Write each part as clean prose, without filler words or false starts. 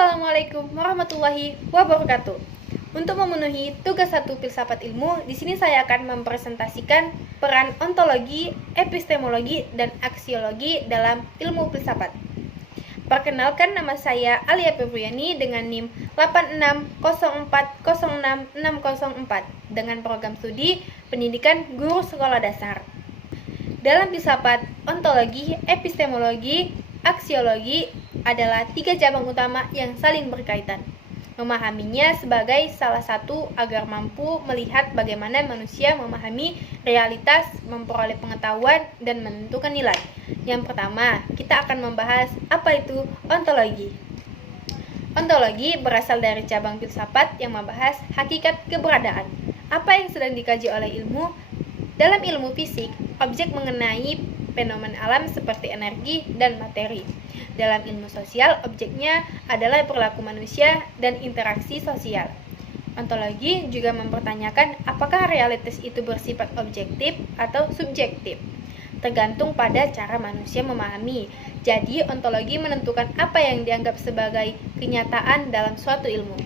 Assalamualaikum warahmatullahi wabarakatuh. Untuk memenuhi tugas 1 filsafat ilmu, di sini saya akan mempresentasikan peran ontologi, epistemologi, dan aksiologi dalam ilmu filsafat. Perkenalkan, nama saya Alia Febriani dengan NIM 8604066604 dengan program studi Pendidikan Guru Sekolah Dasar. Dalam filsafat, ontologi, epistemologi, aksiologi adalah 3 cabang utama yang saling berkaitan. Memahaminya sebagai salah satu agar mampu melihat bagaimana manusia memahami realitas, memperoleh pengetahuan, dan menentukan nilai. Yang pertama, kita akan membahas apa itu ontologi. Ontologi berasal dari cabang filsafat yang membahas hakikat keberadaan. Apa yang sedang dikaji oleh ilmu? Dalam ilmu fisik, objek mengenai fenomena alam seperti energi dan materi. Dalam ilmu sosial, objeknya adalah perilaku manusia dan interaksi sosial. Ontologi juga mempertanyakan apakah realitas itu bersifat objektif atau subjektif, tergantung pada cara manusia memahami. Jadi, ontologi menentukan apa yang dianggap sebagai kenyataan dalam suatu ilmu.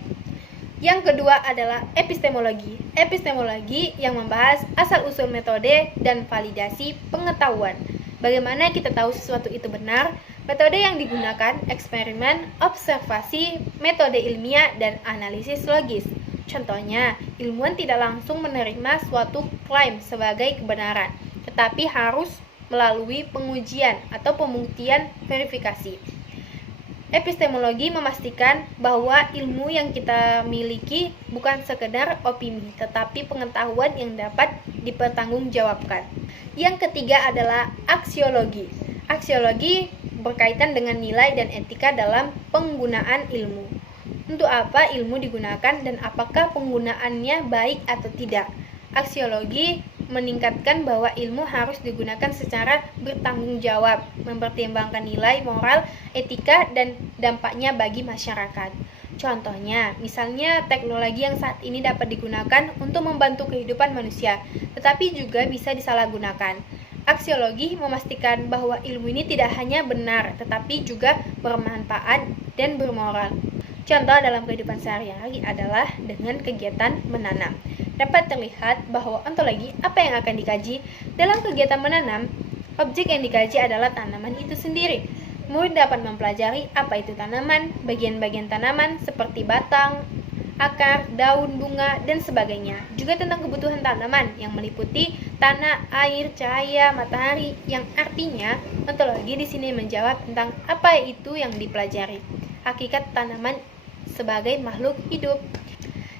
Yang kedua adalah epistemologi. Epistemologi yang membahas asal-usul metode dan validasi pengetahuan. Bagaimana kita tahu sesuatu itu benar? Metode yang digunakan, eksperimen, observasi, metode ilmiah, dan analisis logis. Contohnya, ilmuwan tidak langsung menerima suatu klaim sebagai kebenaran, tetapi harus melalui pengujian atau pembuktian verifikasi. Epistemologi memastikan bahwa ilmu yang kita miliki bukan sekedar opini, tetapi pengetahuan yang dapat dipertanggungjawabkan. Yang ketiga adalah aksiologi. Aksiologi berkaitan dengan nilai dan etika dalam penggunaan ilmu. Untuk apa ilmu digunakan dan apakah penggunaannya baik atau tidak? Aksiologi meningkatkan bahwa ilmu harus digunakan secara bertanggung jawab, mempertimbangkan nilai moral, etika, dan dampaknya bagi masyarakat. Contohnya, misalnya teknologi yang saat ini dapat digunakan untuk membantu kehidupan manusia, tetapi juga bisa disalahgunakan. Aksiologi memastikan bahwa ilmu ini tidak hanya benar, tetapi juga bermanfaat dan bermoral. Contoh dalam kehidupan sehari-hari adalah dengan kegiatan menanam. Dapat terlihat bahwa ontologi apa yang akan dikaji dalam kegiatan menanam, objek yang dikaji adalah tanaman itu sendiri. Murid dapat mempelajari apa itu tanaman, bagian-bagian tanaman seperti batang, akar, daun, bunga, dan sebagainya. Juga tentang kebutuhan tanaman yang meliputi tanah, air, cahaya, matahari, yang artinya ontologi di sini menjawab tentang apa itu yang dipelajari, hakikat tanaman sebagai makhluk hidup.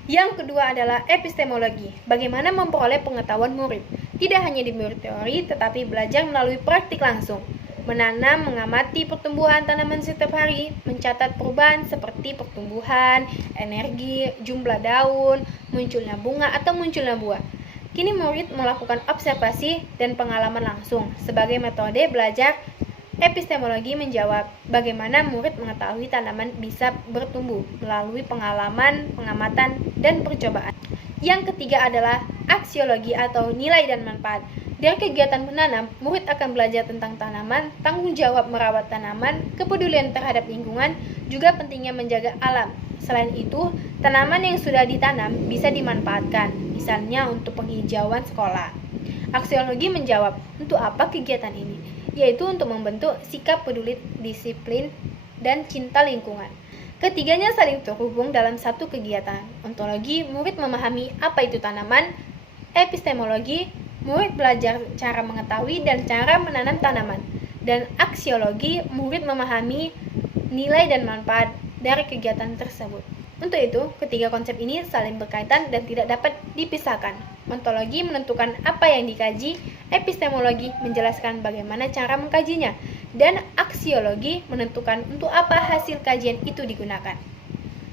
Yang kedua adalah epistemologi, bagaimana memperoleh pengetahuan murid. Tidak hanya di teori, tetapi belajar melalui praktik langsung. Menanam, mengamati pertumbuhan tanaman setiap hari, mencatat perubahan seperti pertumbuhan, energi, jumlah daun, munculnya bunga atau munculnya buah. Kini murid melakukan observasi dan pengalaman langsung. Sebagai metode belajar, epistemologi menjawab bagaimana murid mengetahui tanaman bisa bertumbuh melalui pengalaman, pengamatan, dan percobaan. Yang ketiga adalah aksiologi atau nilai dan manfaat. Dari kegiatan menanam, murid akan belajar tentang tanaman, tanggung jawab merawat tanaman, kepedulian terhadap lingkungan, juga pentingnya menjaga alam. Selain itu, tanaman yang sudah ditanam bisa dimanfaatkan, misalnya untuk penghijauan sekolah. Aksiologi menjawab, untuk apa kegiatan ini? Yaitu untuk membentuk sikap peduli, disiplin, dan cinta lingkungan. Ketiganya saling terhubung dalam satu kegiatan. Ontologi, murid memahami apa itu tanaman. Epistemologi, murid belajar cara mengetahui dan cara menanam tanaman. Dan aksiologi, murid memahami nilai dan manfaat dari kegiatan tersebut. Untuk itu, ketiga konsep ini saling berkaitan dan tidak dapat dipisahkan. Ontologi menentukan apa yang dikaji, epistemologi menjelaskan bagaimana cara mengkajinya, dan aksiologi menentukan untuk apa hasil kajian itu digunakan.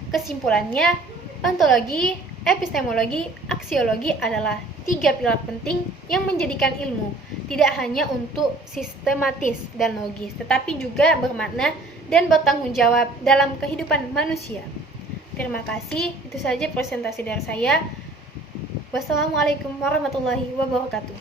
Kesimpulannya, ontologi, epistemologi, aksiologi adalah 3 pilar penting yang menjadikan ilmu tidak hanya untuk sistematis dan logis, tetapi juga bermakna dan bertanggung jawab dalam kehidupan manusia. Terima kasih, itu saja presentasi dari saya. Wassalamualaikum warahmatullahi wabarakatuh.